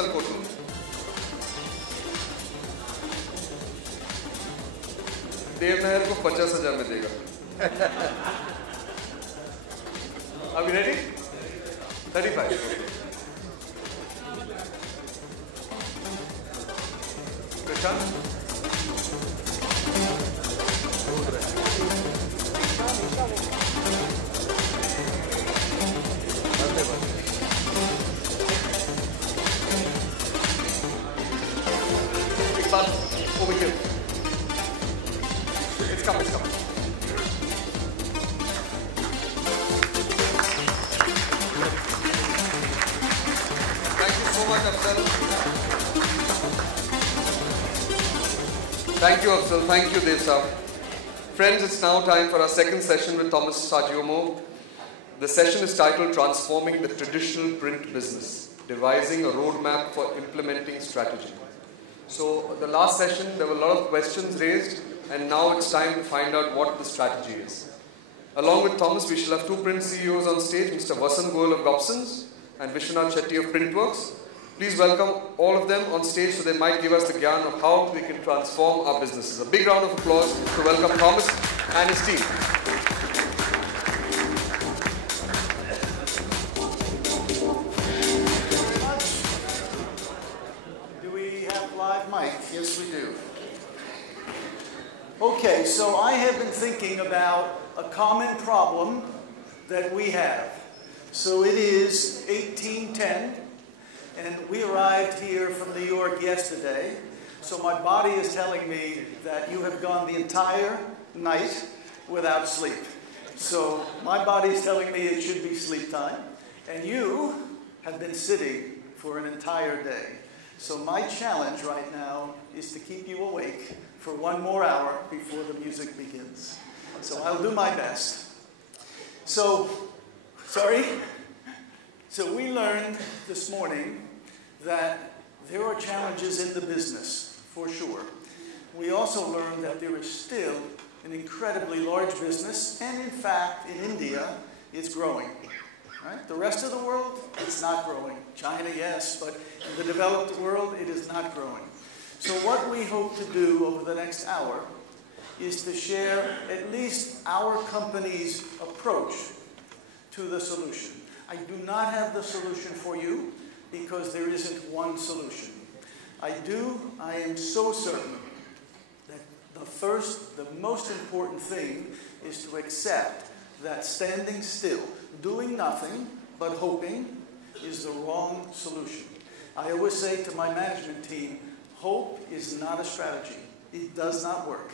Afzal Kotu. देवनायर को 50,000 में देगा. Are we ready? 35. Prashant. Iqbal, over here. It's coming, it's coming. Thank you so much, Afzal. Thank you, Afzal. Thank you, Dev Saab. Friends, it's now time for our second session with Thomas Saggiomo. The session is titled Transforming the Traditional Print Business, Devising a Roadmap for Implementing Strategy. So, the last session, there were a lot of questions raised, and now it's time to find out what the strategy is. Along with Thomas, we shall have two print CEOs on stage, Mr. Vasant Goel of Gobsons and Vishwanath Shetty of Printworks. Please welcome all of them on stage so they might give us the gyan of how we can transform our businesses. A big round of applause to welcome Thomas and his team. Do we have live mic? Yes, we do. Okay, so I have been thinking about a common problem that we have. So it is 1810, and we arrived here from New York yesterday. So my body is telling me that you have gone the entire night without sleep. So my body is telling me it should be sleep time, and you have been sitting for an entire day. So my challenge right now is to keep you awake for one more hour before the music begins. So I'll do my best. So we learned this morning that there are challenges in the business, for sure. We also learned that there is still an incredibly large business, and in fact, in India, it's growing. Right? The rest of the world, it's not growing. China, yes, but in the developed world, it is not growing. So what we hope to do over the next hour is to share at least our company's approach to the solution. I do not have the solution for you because there isn't one solution. I am so certain that the most important thing is to accept that standing still, doing nothing but hoping, is the wrong solution. I always say to my management team, hope is not a strategy. It does not work.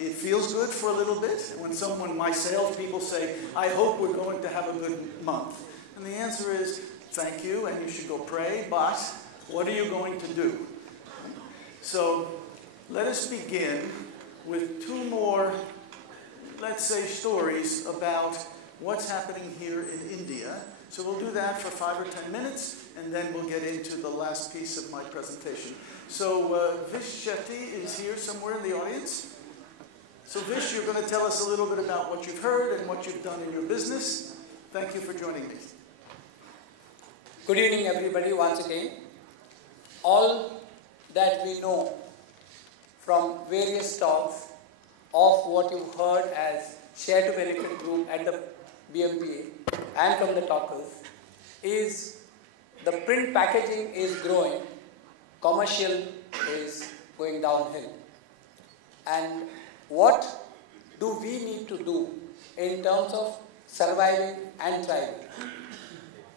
It feels good for a little bit when my salespeople say, I hope we're going to have a good month. And the answer is, thank you, and you should go pray, but what are you going to do? So let us begin with two more, let's say, stories about what's happening here in India. So we'll do that for 5 or 10 minutes, and then we'll get into the last piece of my presentation. So Vish Shetty is here somewhere in the audience. So Vish, you're going to tell us a little bit about what you've heard and what you've done in your business. Thank you for joining me. Good evening, everybody, once again. All that we know from various talks of what you've heard as share to benefit group at the BMPA and from the talkers is the print packaging is growing, commercial is going downhill. And what do we need to do in terms of surviving and thriving?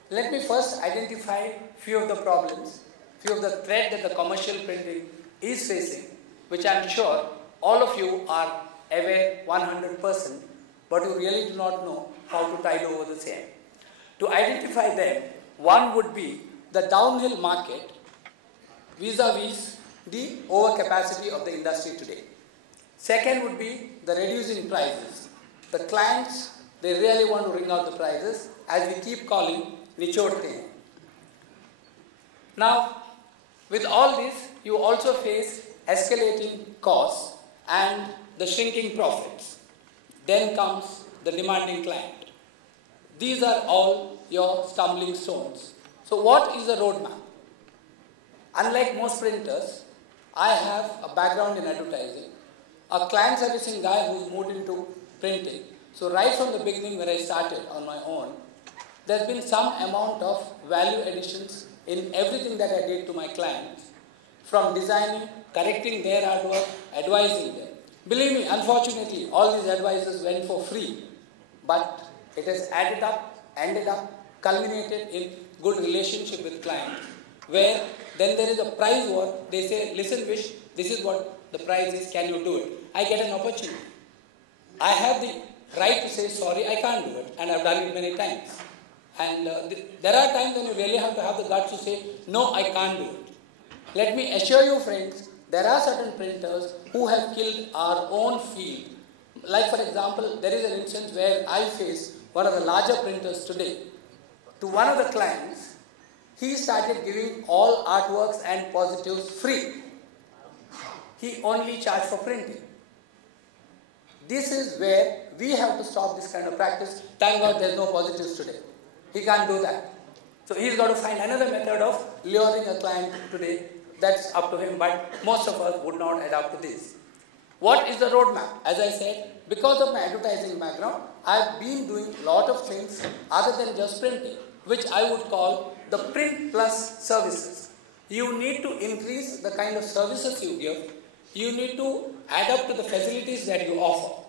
Let me first identify few of the problems, few of the threats that the commercial printing is facing, which I'm sure all of you are aware 100%, but you really do not know how to tide over the same. To identify them, one would be the downhill market vis-a-vis the overcapacity of the industry today. Second would be the reducing prices. The clients, they really want to wring out the prices, as we keep calling nichod thing. Now, with all this, you also face escalating costs and the shrinking profits. Then comes the demanding client. These are all your stumbling stones. So what is the roadmap? Unlike most printers, I have a background in advertising, a client servicing guy who's moved into printing. So right from the beginning when I started on my own, there's been some amount of value additions in everything that I did to my clients, from designing, correcting their artwork, advising them. Believe me, unfortunately, all these advices went for free, but it has added up, ended up, culminated in good relationship with clients, where then there is a price war. They say, listen Vish, this is what the price is, can you do it? I get an opportunity. I have the right to say, sorry, I can't do it, and I've done it many times. And there are times when you really have to have the guts to say, no, I can't do it. Let me assure you friends, there are certain printers who have killed our own field. Like for example, there is an instance where I face one of the larger printers today. To one of the clients, he started giving all artworks and positives free. He only charged for printing. This is where we have to stop this kind of practice. Thank God there's no positives today. He can't do that. So he's got to find another method of luring a client today. That's up to him, but most of us would not adapt to this. What is the roadmap? As I said, because of my advertising background, I've been doing a lot of things other than just printing, which I would call the print plus services. You need to increase the kind of services you give. You need to add up to the facilities that you offer.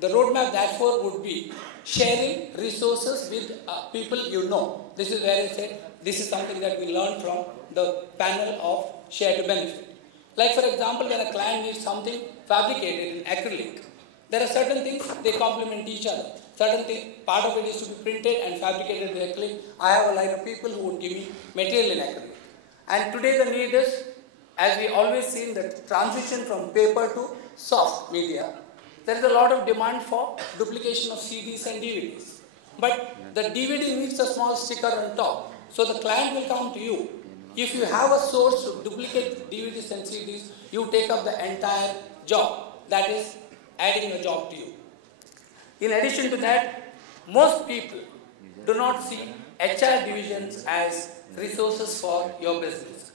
The roadmap therefore would be sharing resources with people you know. This is where I said, this is something that we learned from the panel of share to benefit. Like for example, when a client needs something fabricated in acrylic, there are certain things, they complement each other. Certain things, part of it is to be printed and fabricated in acrylic. I have a line of people who would give me material in acrylic. And today the need is, as we always seen, the transition from paper to soft media. There is a lot of demand for duplication of CDs and DVDs. But the DVD needs a small sticker on top. So the client will come to you. If you have a source to duplicate DVDs and CDs, you take up the entire job. That is adding a job to you. In addition to that, most people do not see HR divisions as resources for your business.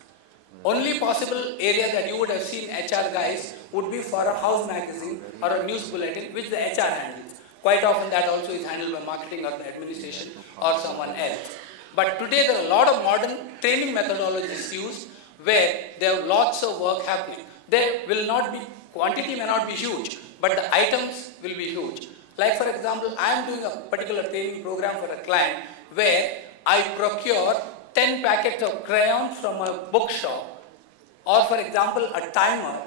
Only possible area that you would have seen HR guys would be for a house magazine or a news bulletin, which the HR handles. Quite often that also is handled by marketing or the administration or someone else. But today there are a lot of modern training methodologies used where there are lots of work happening. There will not be, quantity may not be huge, but the items will be huge. Like for example, I am doing a particular training program for a client where I procure 10 packets of crayons from a bookshop, or for example a timer,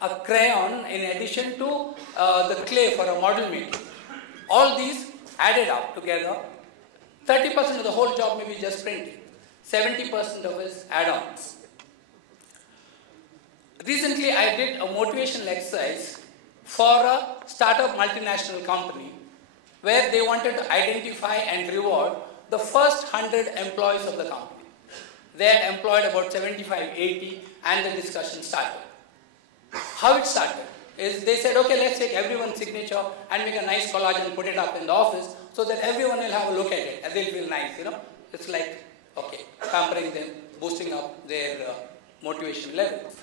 a crayon in addition to the clay for a model making. All these added up together, 30% of the whole job may be just printing, 70% of it is add-ons. Recently I did a motivational exercise for a startup multinational company where they wanted to identify and reward the first 100 employees of the company. They had employed about 75, 80 and the discussion started. How it started is they said, okay, let's take everyone's signature and make a nice collage and put it up in the office so that everyone will have a look at it and they'll feel nice, you know. It's like, okay, pampering them, boosting up their motivation levels.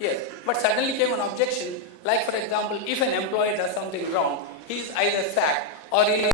Yes, but suddenly came an objection, like for example, if an employee does something wrong, he is either sacked or he